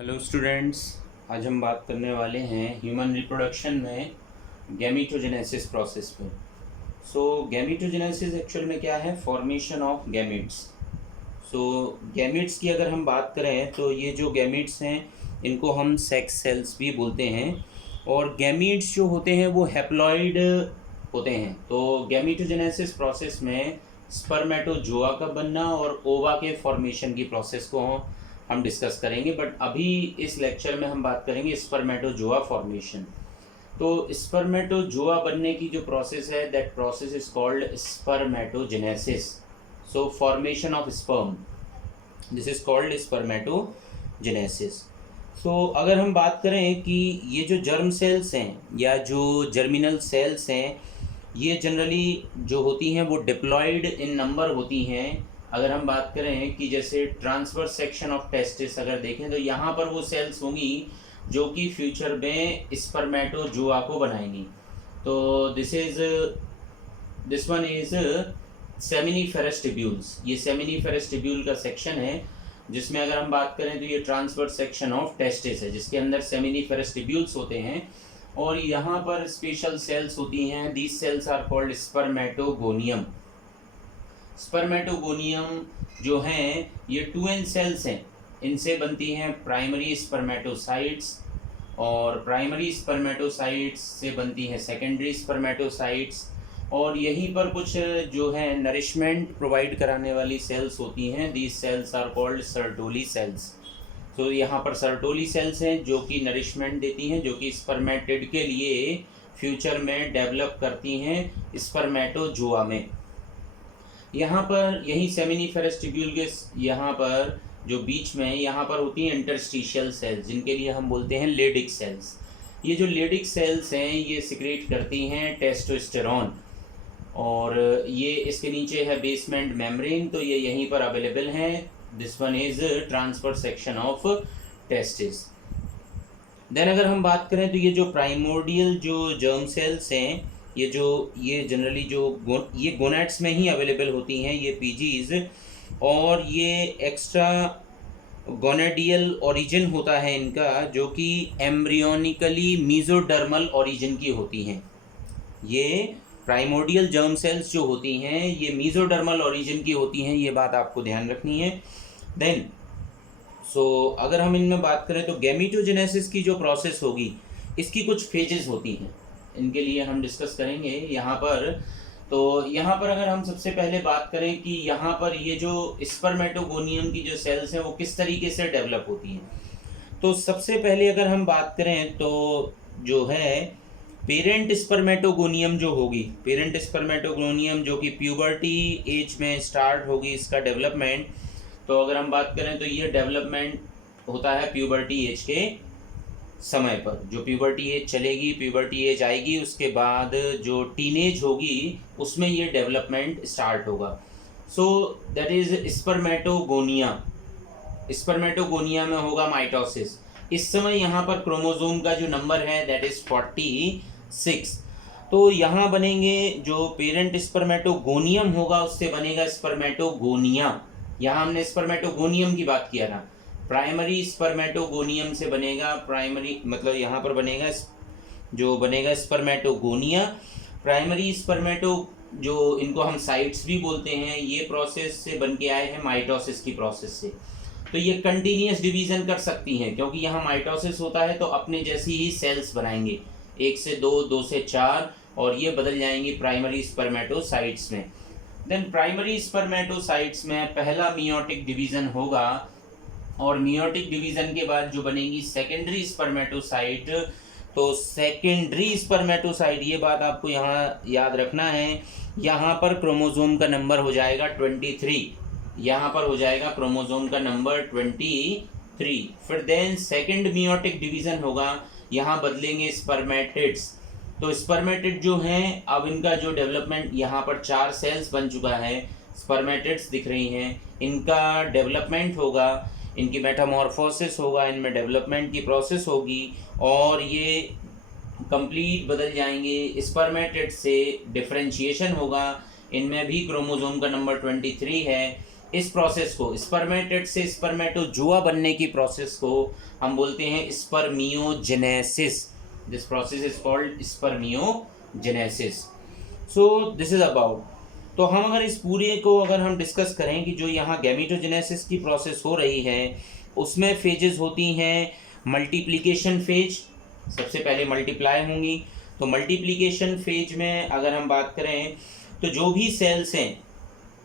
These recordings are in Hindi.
हेलो स्टूडेंट्स, आज हम बात करने वाले हैं ह्यूमन रिप्रोडक्शन में गैमीटोजेनेसिस प्रोसेस पे। गैमीटोजेनेसिस एक्चुअल में क्या है? Formation of gametes. गैमीट्स की अगर हम बात करें तो ये जो गैमीट्स हैं इनको हम सेक्स सेल्स भी बोलते हैं, और गैमीट्स जो होते हैं वो हैप्लॉइड होते हैं। तो गैमीटोजेनेसिस प्रोसेस में स्पर्मेटोजोआ का बनना और ओवा के फॉर्मेशन की प्रोसेस को हम डिस्कस करेंगे, बट अभी इस लेक्चर में हम बात करेंगे स्पर्मेटोजोआ फॉर्मेशन। तो स्पर्मेटोजोआ बनने की जो प्रोसेस है, that process is called spermatogenesis. So formation of sperm, this is called spermatogenesis. अगर हम बात करें कि ये जो जर्म सेल्स हैं या जो जर्मिनल सेल्स हैं, ये जनरली जो होती हैं वो डिप्लॉयड इन नंबर होती हैं। अगर हम बात करें कि जैसे ट्रांसवर्स सेक्शन ऑफ टेस्टिस अगर देखें तो यहाँ पर वो सेल्स होंगी जो कि फ्यूचर में स्पर्मेटोजोआ को बनाएंगी। तो this one is seminiferous tubules. ये सेमिनिफेरस टिब्यूल का सेक्शन है जिसमें अगर हम बात करें तो ये ट्रांसवर्स सेक्शन ऑफ टेस्टिस है जिसके अंदर सेमिनिफेरस टिब्यूल्स होते हैं, और यहाँ पर स्पेशल सेल्स होती हैं। These cells are called spermatogonium. Spermatogonium जो हैं ये 2n सेल्स हैं, इनसे बनती हैं प्राइमरी स्पर्मेटोसाइट्स, और प्राइमरी स्पर्मेटोसाइट्स से बनती हैं सेकेंडरी स्पर्मेटोसाइट्स, और यहीं पर कुछ जो है नरिशमेंट प्रोवाइड कराने वाली सेल्स होती हैं। These cells are called Sertoli cells. तो यहाँ पर सर्टोली सेल्स हैं जो कि नरिशमेंट देती हैं, जो कि स्पर्मेटिड के लिए फ्यूचर में डेवलप करती हैं स्पर्मेटोजोआ में। यहाँ पर यही सेमिनिफेरस टिब्यूल के यहाँ पर जो बीच में यहाँ पर होती हैं इंटरस्टिशियल सेल्स, जिनके लिए हम बोलते हैं लेडिक सेल्स। ये जो लेडिक सेल्स हैं ये सिक्रेट करती हैं टेस्टोस्टेरॉन, और ये इसके नीचे है बेसमेंट मेम्ब्रेन, तो ये यहीं पर अवेलेबल हैं। This one is transfer section of testis. Then अगर हम बात करें तो ये जो प्राइमोर्डियल जो जर्म सेल्स हैं, ये जनरली ये गोनेट्स में ही अवेलेबल होती हैं, ये पीजीज, और ये एक्स्ट्रा गोनेडियल ओरिजिन होता है इनका, जो कि एम्ब्रियोनिकली मीजोडर्मल ओरिजिन की होती हैं। ये प्राइमोर्डियल जर्म सेल्स जो होती हैं ये मीजोडर्मल ओरिजिन की होती हैं, ये बात आपको ध्यान रखनी है। देन अगर हम इनमें बात करें तो गैमीटोजेनेसिस की जो प्रोसेस होगी इसकी कुछ फेजेस होती हैं, इनके लिए हम डिस्कस करेंगे यहाँ पर। तो यहाँ पर अगर हम सबसे पहले बात करें कि यहाँ पर ये जो स्पर्मेटोगोनियम की जो सेल्स हैं वो किस तरीके से डेवलप होती हैं, तो सबसे पहले अगर हम बात करें तो जो है पेरेंट स्पर्मेटोगोनियम जो होगी, पेरेंट स्पर्मेटोगोनियम जो कि प्यूबर्टी एज में स्टार्ट होगी इसका डेवलपमेंट। तो अगर हम बात करें तो ये डेवलपमेंट होता है प्यूबर्टी एज के समय पर। जो प्यूबर्टी एज चलेगी, प्यूबर्टी एज आएगी, उसके बाद जो टीनेज होगी उसमें ये डेवलपमेंट स्टार्ट होगा। So that is spermatogonia. Spermatogonia में होगा माइटोसिस। इस समय यहाँ पर क्रोमोसोम का जो नंबर है दैट इज 46। तो यहाँ बनेंगे जो पेरेंट स्पर्मेटोगोनियम होगा उससे बनेगा स्पर्मेटोगोनिया। यहाँ हमने स्पर्मेटोगोनियम की बात किया था, प्राइमरी स्पर्मेटोगोनियम से बनेगा प्राइमरी, मतलब यहाँ पर बनेगा जो बनेगा स्पर्मेटोगोनिया। प्राइमरी स्पर्मेटो जो इनको हम साइट्स भी बोलते हैं, ये प्रोसेस से बन के आए हैं माइटोसिस की प्रोसेस से। तो ये कंटिन्यूस डिवीजन कर सकती हैं क्योंकि यहाँ माइटोसिस होता है तो अपने जैसी ही सेल्स बनाएंगे, 1 से 2, 2 से 4, और ये बदल जाएंगी प्राइमरी स्पर्मेटोसाइट्स में। देन प्राइमरी स्पर्मेटोसाइट्स में पहला मियोटिक डिवीजन होगा, और मियोटिक डिवीजन के बाद जो बनेगी सेकेंडरी स्पर्मेटोसाइट। तो सेकेंडरी स्पर्मेटोसाइट, ये बात आपको यहाँ याद रखना है, यहाँ पर क्रोमोसोम का नंबर हो जाएगा 23। यहाँ पर हो जाएगा क्रोमोसोम का नंबर 23। फिर देन सेकेंड मियोटिक डिवीजन होगा, यहाँ बदलेंगे स्पर्मेटिड्स। तो स्पर्मेटिड जो हैं अब इनका जो डेवलपमेंट, यहाँ पर 4 सेल्स बन चुका है, स्पर्मेटिड्स दिख रही हैं, इनका डेवलपमेंट होगा, इनकी मेटामॉर्फोसिस होगा, इनमें डेवलपमेंट की प्रोसेस होगी, और ये कंप्लीट बदल जाएंगे। स्पर्मेटिड से डिफरेंशिएशन होगा, इनमें भी क्रोमोसोम का नंबर 23 है, इस प्रोसेस को, स्पर्मेटेड से स्पर्मेटोजोआ बनने की प्रोसेस को हम बोलते हैं spermiogenesis. This process is called spermiogenesis. So this is about, तो हम अगर इस पूरे को अगर हम डिस्कस करें कि जो यहाँ गैमीटोजेनेसिस की प्रोसेस हो रही है उसमें फेजेस होती हैं। मल्टीप्लिकेशन फेज, सबसे पहले मल्टीप्लाई होंगी। तो मल्टीप्लिकेशन फेज में अगर हम बात करें तो जो भी सेल्स हैं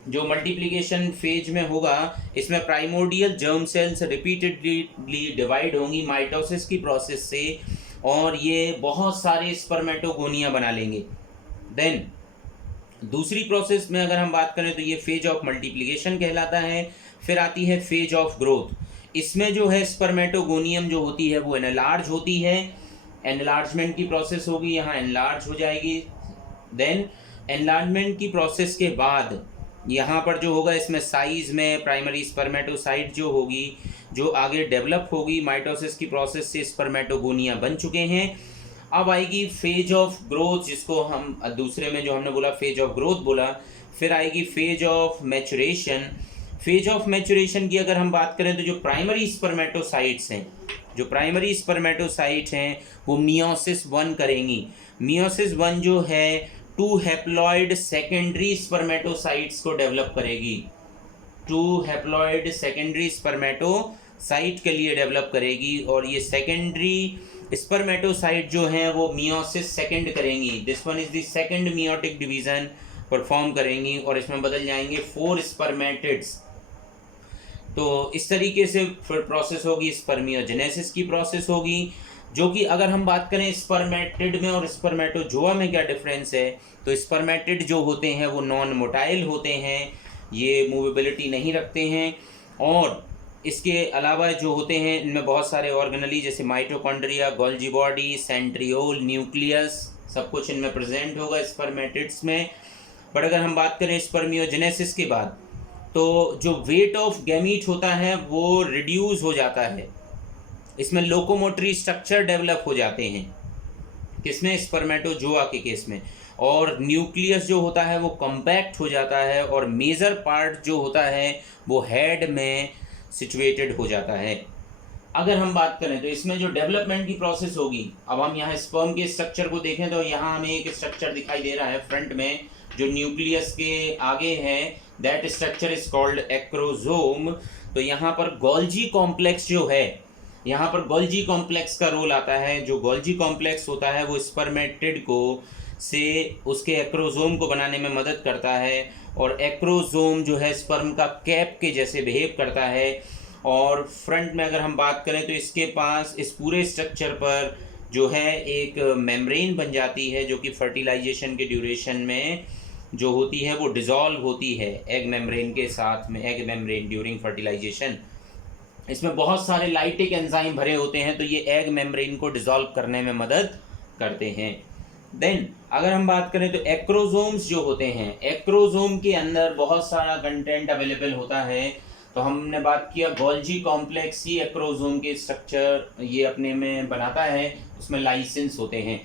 जो मल्टीप्लिकेशन फेज में होगा, इसमें primordial germ cells repeatedly divide होंगी माइटोसिस की प्रोसेस से, और ये बहुत सारे स्पर्मेटोगोनिया बना लेंगे। देन दूसरी प्रोसेस में अगर हम बात करें तो ये फेज ऑफ मल्टीप्लिकेशन कहलाता है। फिर आती है फेज ऑफ ग्रोथ। इसमें जो है स्पर्मेटोगोनियम जो होती है वो एनलार्ज होती है, एनलार्जमेंट की प्रोसेस होगी, यहाँ एनलार्ज हो जाएगी। देन एनलार्जमेंट की प्रोसेस के बाद यहाँ पर जो होगा इसमें साइज में प्राइमरी स्पर्मेटोसाइट जो होगी, जो आगे डेवलप होगी माइटोसिस की प्रोसेस से स्पर्मेटोगोनिया बन चुके हैं। अब आएगी फेज ऑफ ग्रोथ, जिसको हम दूसरे में जो हमने बोला फेज ऑफ ग्रोथ बोला। फिर आएगी phase of maturation. Phase of maturation की अगर हम बात करें तो जो प्राइमरी स्पर्मेटोसाइट्स हैं, जो प्राइमरी स्पर्मेटोसाइट हैं वो मियोसिस 1 करेंगी। मियोसिस 1 जो है 2 हैप्लॉइड सेकेंडरी स्पर्मेटोसाइट्स को डेवलप करेगी। 2 हैप्लॉइड सेकेंडरी स्पर्मेटोसाइट के लिए डेवलप करेगी, और ये सेकेंडरी स्पर्मेटोसाइट जो हैं वो मियोसिस 2 करेंगी। This one is the second meiotic division perform करेंगी, और इसमें बदल जाएंगे 4 स्पर्मेटिड्स। तो इस तरीके से फिर प्रोसेस होगी, स्पर्मियोजेनेसिस की प्रोसेस होगी, जो कि अगर हम बात करें स्पर्मेटिड में और स्पर्मेटोजोआ में क्या डिफरेंस है, तो स्पर्मेटिड जो होते हैं वो नॉन मोटाइल होते हैं, ये मूवेबिलिटी नहीं रखते हैं, और इसके अलावा जो होते हैं इनमें बहुत सारे ऑर्गेनली जैसे mitochondria, Golgi body, centriole, nucleus, सब कुछ इनमें प्रेजेंट होगा स्पर्मेटिड्स में। बट अगर हम बात करें स्पर्मियोजेनेसिस के बाद, तो जो वेट ऑफ गैमीट होता है वो रिड्यूस हो जाता है, इसमें लोकोमोटरी स्ट्रक्चर डेवलप हो जाते हैं, किसमें, स्पर्मेटोजोआ के केस में, और न्यूक्लियस जो होता है वो कम्पैक्ट हो जाता है, और मेजर पार्ट जो होता है वो हेड में सिचुएटेड हो जाता है। अगर हम बात करें तो इसमें जो डेवलपमेंट की प्रोसेस होगी, अब हम यहाँ स्पर्म के स्ट्रक्चर को देखें तो यहाँ हमें एक स्ट्रक्चर दिखाई दे रहा है फ्रंट में जो न्यूक्लियस के आगे है, that structure is called acrosome. तो यहाँ पर गोल्जी कॉम्प्लेक्स जो है, यहाँ पर गोल्जी कॉम्प्लेक्स का रोल आता है। जो गोल्जी कॉम्प्लेक्स होता है वो स्पर्मेटिड को से उसके एक्रोजोम को बनाने में मदद करता है, और एक्रोजोम जो है स्पर्म का कैप के जैसे बिहेव करता है। और फ्रंट में अगर हम बात करें तो इसके पास इस पूरे स्ट्रक्चर पर जो है एक मेम्ब्रेन बन जाती है, जो कि फर्टिलाइजेशन के ड्यूरेशन में जो होती है वो डिज़ोल्व होती है एग मेम्ब्रेन के साथ में, एग मेम्ब्रेन ड्यूरिंग फर्टिलाइजेशन। इसमें बहुत सारे लाइटिक एंजाइम भरे होते हैं, तो ये एग मेम्ब्रेन को डिज़ोल्व करने में मदद करते हैं। देन अगर हम बात करें तो एक्रोजोम्स जो होते हैं, एक्रोजोम के अंदर बहुत सारा कंटेंट अवेलेबल होता है। तो हमने बात किया गोल्जी कॉम्प्लेक्स ही एक्रोजोम के स्ट्रक्चर ये अपने में बनाता है, उसमें लाइसेंस होते हैं।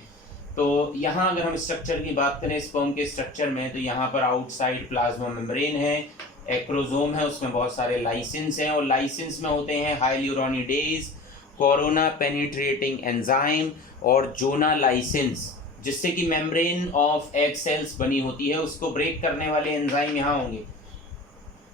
तो यहाँ अगर हम स्ट्रक्चर की बात करें स्पर्म के स्ट्रक्चर में, तो यहाँ पर आउटसाइड प्लाज्मा मेम्ब्रेन है, एक्रोजोम है, उसमें बहुत सारे लाइसेंस हैं, और लाइसेंस में होते हैं हाइल्यूरोनिडेज, कोरोना पेनिट्रेटिंग एंजाइम और जोना लाइसेंस, जिससे कि मेम्ब्रेन ऑफ एग सेल्स बनी होती है, उसको ब्रेक करने वाले एंजाइम यहाँ होंगे।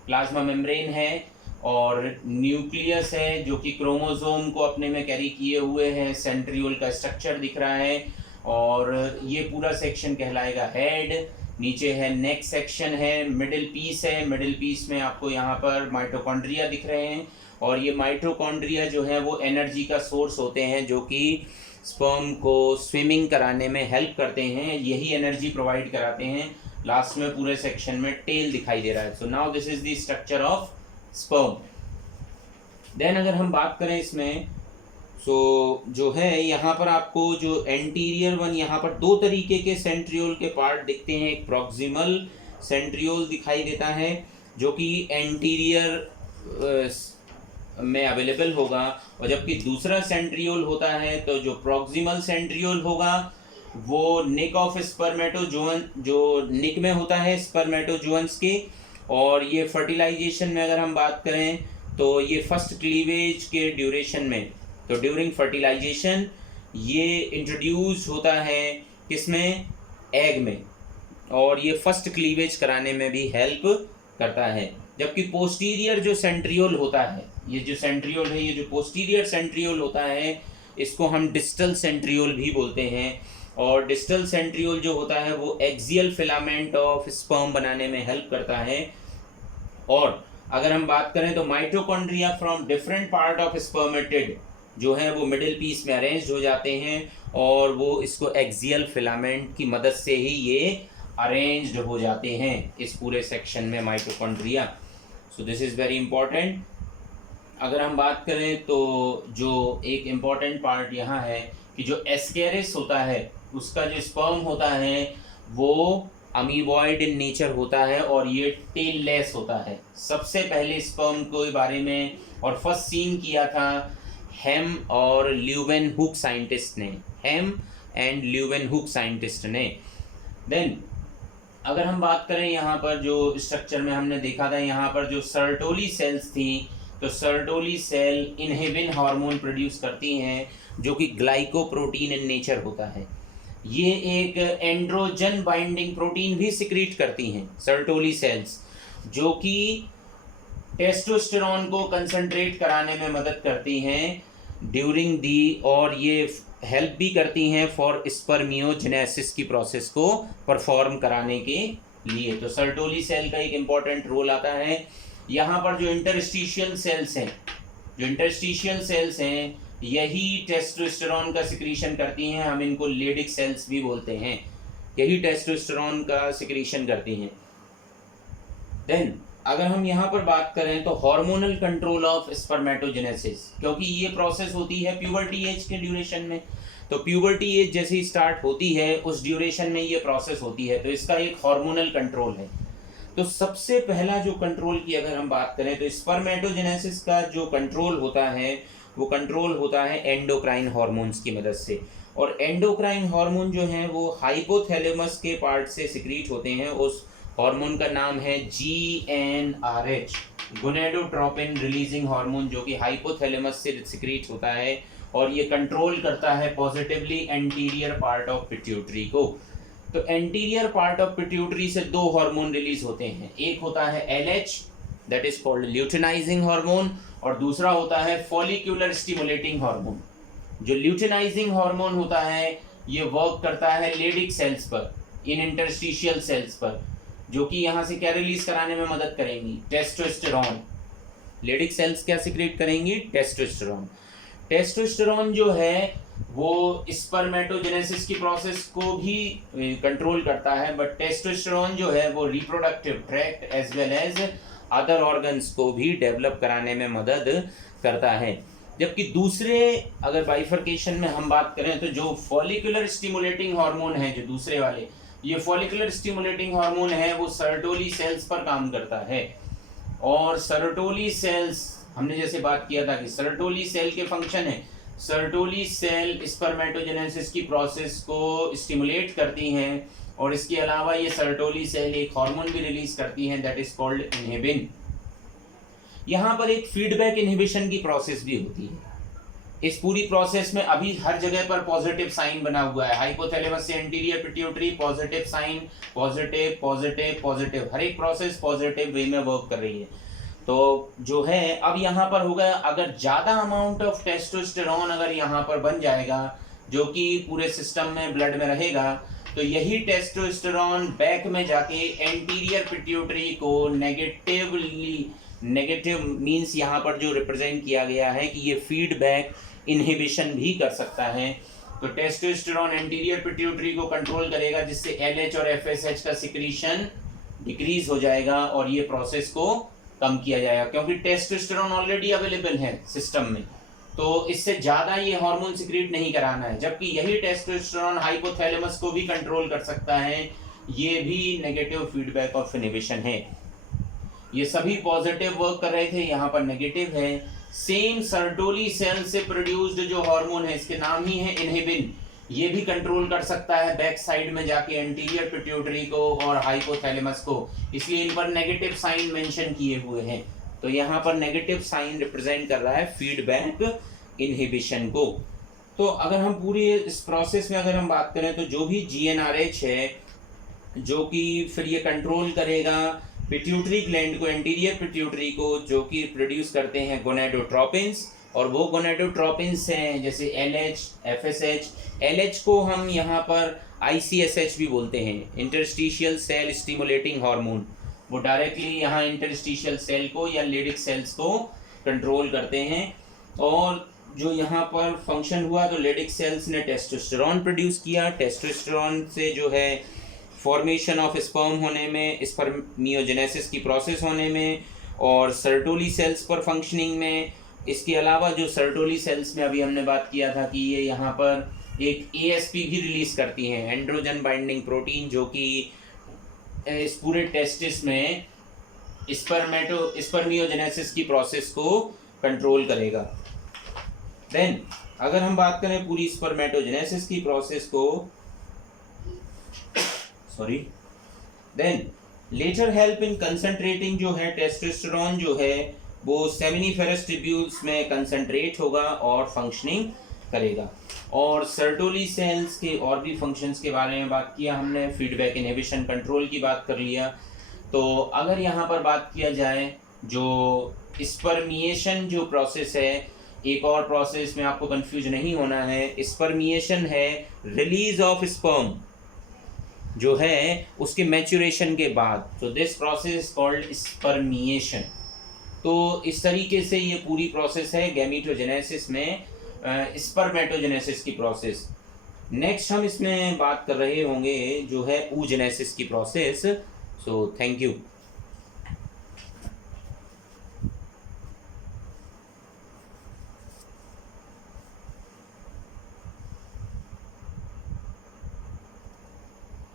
प्लाज्मा मेम्ब्रेन है और न्यूक्लियस है जो कि क्रोमोसोम को अपने में कैरी किए हुए है, सेंट्रियोल का स्ट्रक्चर दिख रहा है, और ये पूरा सेक्शन कहलाएगा हेड। नीचे है नेक सेक्शन है, मिडिल पीस है, मिडिल पीस में आपको यहाँ पर माइटोकॉन्ड्रिया दिख रहे हैं, और ये माइटोकॉन्ड्रिया जो है वो एनर्जी का सोर्स होते हैं, जो कि स्पर्म को स्विमिंग कराने में हेल्प करते हैं, यही एनर्जी प्रोवाइड कराते हैं। लास्ट में पूरे सेक्शन में टेल दिखाई दे रहा है। So now this is the structure of sperm. Then अगर हम बात करें इसमें, सो जो है यहाँ पर आपको जो एंटीरियर वन, यहाँ पर 2 तरीके के सेंट्रियोल के पार्ट दिखते हैं। एक प्रॉक्सिमल सेंट्रियोल दिखाई देता है जो कि एंटीरियर में अवेलेबल होगा, और जबकि दूसरा सेंट्रियोल होता है तो जो प्रॉक्सिमल सेंट्रियोल होगा वो निक ऑफ स्पर्मेटोजोअन, जो निक में होता है स्पर्मेटोजोअन्स के, और ये फर्टिलाइजेशन में अगर हम बात करें तो ये फर्स्ट क्लीवेज के ड्यूरेशन में, तो ड्यूरिंग फर्टिलाइजेशन ये इंट्रोड्यूस होता है किसमें, एग में, और ये फर्स्ट क्लीवेज कराने में भी हेल्प करता है। जबकि पोस्टीरियर जो सेंट्रियोल होता है, ये जो सेंट्रियोल है, ये जो पोस्टीरियर सेंट्रियोल होता है, इसको हम डिस्टल सेंट्रियोल भी बोलते हैं। और डिस्टल सेंट्रियोल जो होता है वो एक्सियल फिलामेंट ऑफ स्पर्म बनाने में हेल्प करता है। और अगर हम बात करें तो mitochondria from different part of spermatid जो है वो मिडिल पीस में अरेंज हो जाते हैं, और वो इसको एक्सियल फिलामेंट की मदद से ही ये अरेंज्ड हो जाते हैं इस पूरे सेक्शन में mitochondria. So this is very important. अगर हम बात करें तो जो एक इम्पॉर्टेंट पार्ट यहाँ है कि जो एस्केरिस होता है उसका जो स्पर्म होता है वो अमीबॉइड इन नेचर होता है और ये टेल लेस होता है। सबसे पहले स्पर्म के बारे में और फर्स्ट सीन किया था हेम और ल्यूवेनहुक साइंटिस्ट ने, हेम एंड ल्यूवेनहुक साइंटिस्ट ने। देन अगर हम बात करें यहाँ पर जो स्ट्रक्चर में हमने देखा था, यहाँ पर जो सर्टोली सेल्स थी, तो Sertoli cell inhibin hormone produce करती हैं जो कि ग्लाइकोप्रोटीन इन नेचर होता है। ये एक एंड्रोजन बाइंडिंग प्रोटीन भी सिक्रीट करती हैं सर्टोली सेल्स, जो कि टेस्टोस्टेरोन को कंसंट्रेट कराने में मदद करती हैं ड्यूरिंग दी, और ये हेल्प भी करती हैं फॉर स्पर्मियोजेनेसिस की प्रोसेस को परफॉर्म कराने के लिए। तो सर्टोली सेल का एक इम्पॉर्टेंट रोल आता है। यहाँ पर जो इंटरस्टिशियल सेल्स हैं, जो इंटरस्टिशियल सेल्स हैं यही टेस्टोस्टेरोन का सिक्रीशन करती हैं, हम इनको लेडिक सेल्स भी बोलते हैं, यही टेस्टोस्टेरोन का सिक्रीशन करती हैं। देन अगर हम यहाँ पर बात करें तो हार्मोनल कंट्रोल ऑफ स्पर्मेटोजेनेसिस, क्योंकि ये प्रोसेस होती है प्यूबर्टी एज के ड्यूरेशन में, तो प्यूबर्टी एज जैसे ही स्टार्ट होती है उस ड्यूरेशन में ये प्रोसेस होती है, तो इसका एक हार्मोनल कंट्रोल है। तो सबसे पहला जो कंट्रोल की अगर हम बात करें तो स्पर्मेटोजेनेसिस का जो कंट्रोल होता है वो कंट्रोल होता है एंडोक्राइन हार्मोन्स की मदद से, और एंडोक्राइन हार्मोन जो हैं वो हाइपोथैलेमस के पार्ट से सिक्रीट होते हैं। उस हार्मोन का नाम है GnRH, गोनेडोट्रोपिन रिलीजिंग हार्मोन, जो कि हाइपोथैलेमस से सिक्रीट होता है और ये कंट्रोल करता है positively anterior part of pituitary को। तो एंटीरियर पार्ट ऑफ पिट्यूटरी से दो हार्मोन रिलीज होते हैं, एक होता है LH that is called luteinizing hormone, और दूसरा होता है फॉलिक्यूलर स्टिमुलेटिंग हार्मोन। जो ल्यूटिनाइजिंग हार्मोन होता है ये वर्क करता है लेडिक सेल्स पर, इन इंटरस्टिशियल सेल्स पर, जो कि यहाँ से क्या रिलीज कराने में मदद करेंगी, टेस्टोस्टेरोन। लेडिक सेल्स क्या सिक्रेट करेंगी, टेस्टोस्टेरोन। टेस्टोस्टेरोन जो है वो स्पर्मेटोजेनेसिस की प्रोसेस को भी कंट्रोल करता है, बट टेस्टोस्टेरोन जो है वो reproductive tract as well as other organs को भी डेवलप कराने में मदद करता है। जबकि दूसरे अगर बाइफर्केशन में हम बात करें तो जो फॉलिकुलर स्टिमुलेटिंग हार्मोन है, जो दूसरे वाले ये फॉलिकुलर स्टिमुलेटिंग हार्मोन है वो सर्टोली सेल्स पर काम करता है। और सर्टोली सेल्स हमने जैसे बात किया था कि सर्टोली सेल के फंक्शन है, सर्टोली सेल स्पर्मेटोजेनेसिस की प्रोसेस को स्टिमुलेट करती हैं, और इसके अलावा ये सर्टोली सेल एक हार्मोन भी रिलीज करती हैं दैट इज कॉल्ड इनहिबिन। यहाँ पर एक फीडबैक इनहिबिशन की प्रोसेस भी होती है। इस पूरी प्रोसेस में अभी हर जगह पर पॉजिटिव साइन बना हुआ है, हाइपोथैलेमस से anterior pituitary positive sign, positive positive positive, हर एक प्रोसेस पॉजिटिव वे में वर्क कर रही है। तो जो है अब यहाँ पर होगा, अगर ज़्यादा अमाउंट ऑफ टेस्टोस्टेरोन अगर यहाँ पर बन जाएगा जो कि पूरे सिस्टम में ब्लड में रहेगा, तो यही टेस्टोस्टेरोन बैक में जाके एंटीरियर पिट्यूटरी को नेगेटिव मीन्स यहाँ पर जो रिप्रेजेंट किया गया है कि ये फीडबैक इनहिबिशन भी कर सकता है। तो टेस्टोस्टेरोन एंटीरियर पिट्यूटरी को कंट्रोल करेगा जिससे LH और FSH का सिक्रीशन डिक्रीज हो जाएगा और ये प्रोसेस को कम किया जाएगा, क्योंकि टेस्टोस्टेरोन ऑलरेडी अवेलेबल है सिस्टम में, तो इससे ज़्यादा ये हार्मोन सिक्रीट नहीं कराना है। जबकि यही टेस्टोस्टेरोन हाइपोथैलेमस को भी कंट्रोल कर सकता है, ये भी नेगेटिव फीडबैक ऑफ इनहिबिशन है। ये सभी पॉजिटिव वर्क कर रहे थे, यहाँ पर नेगेटिव है। सेम सर्टोली सेल से प्रोड्यूस्ड जो हार्मोन है इसके नाम ही है इनहिबिन, ये भी कंट्रोल कर सकता है बैक साइड में जाके एंटीरियर पिट्यूटरी को और हाइपोथैलेमस को, इसलिए इन पर नेगेटिव साइन मेंशन किए हुए हैं। तो यहाँ पर नेगेटिव साइन रिप्रेजेंट कर रहा है फीडबैक इनहिबिशन को। तो अगर हम पूरी इस प्रोसेस में अगर हम बात करें तो जो भी GnRH है जो कि फिर ये कंट्रोल करेगा पिट्यूटरी ग्लैंड को, एंटीरियर पिट्यूटरी को, जो कि प्रोड्यूस करते हैं गोनेडोट्रोपिन्स, और वो गोनेडोट्रोपिन्स हैं जैसे LH, FSH। LH को हम यहाँ पर ICSH भी बोलते हैं, इंटरस्टिशियल सेल स्टिमुलेटिंग हार्मोन। वो डायरेक्टली यहाँ इंटरस्टिशियल सेल को या लेडिक सेल्स को कंट्रोल करते हैं। और जो यहाँ पर फंक्शन हुआ तो लेडिक सेल्स ने टेस्टोस्टेरोन प्रोड्यूस किया, टेस्टोस्टेरोन से जो है फॉर्मेशन ऑफ स्पर्म होने में, स्पर्मियोजेनेसिस की प्रोसेस होने में, और सर्टोली सेल्स पर फंक्शनिंग में। इसके अलावा जो सर्टोली सेल्स में अभी हमने बात किया था कि ये यहाँ पर एक ASP भी रिलीज करती हैं, एंड्रोजन बाइंडिंग प्रोटीन, जो कि इस पूरे टेस्टिस में स्पर्मियोजेनेसिस की प्रोसेस को कंट्रोल करेगा। देन अगर हम बात करें पूरी स्पर्मेटोजेनेसिस की प्रोसेस को, then later help in concentrating, जो है टेस्टोस्टेरोन जो है वो सेमिनिफेरस ट्यूब्यूल्स में कंसंट्रेट होगा और फंक्शनिंग करेगा। और सर्टोली सेल्स के और भी फंक्शंस के बारे में बात किया हमने, फीडबैक इनहिबिशन, कंट्रोल की बात कर लिया। तो अगर यहाँ पर बात किया जाए जो स्पर्मिएशन जो प्रोसेस है, एक और प्रोसेस में आपको कंफ्यूज नहीं होना है, स्पर्मिएशन है रिलीज ऑफ स्पर्म जो है उसके मैच्योरेशन के बाद, तो दिस प्रोसेस कॉल्ड स्पर्मिएशन। तो इस तरीके से ये पूरी प्रोसेस है गैमीटोजेनेसिस में, स्पर्मेटोजेनेसिस की प्रोसेस। नेक्स्ट हम इसमें बात कर रहे होंगे जो है oogenesis की प्रोसेस। So thank you.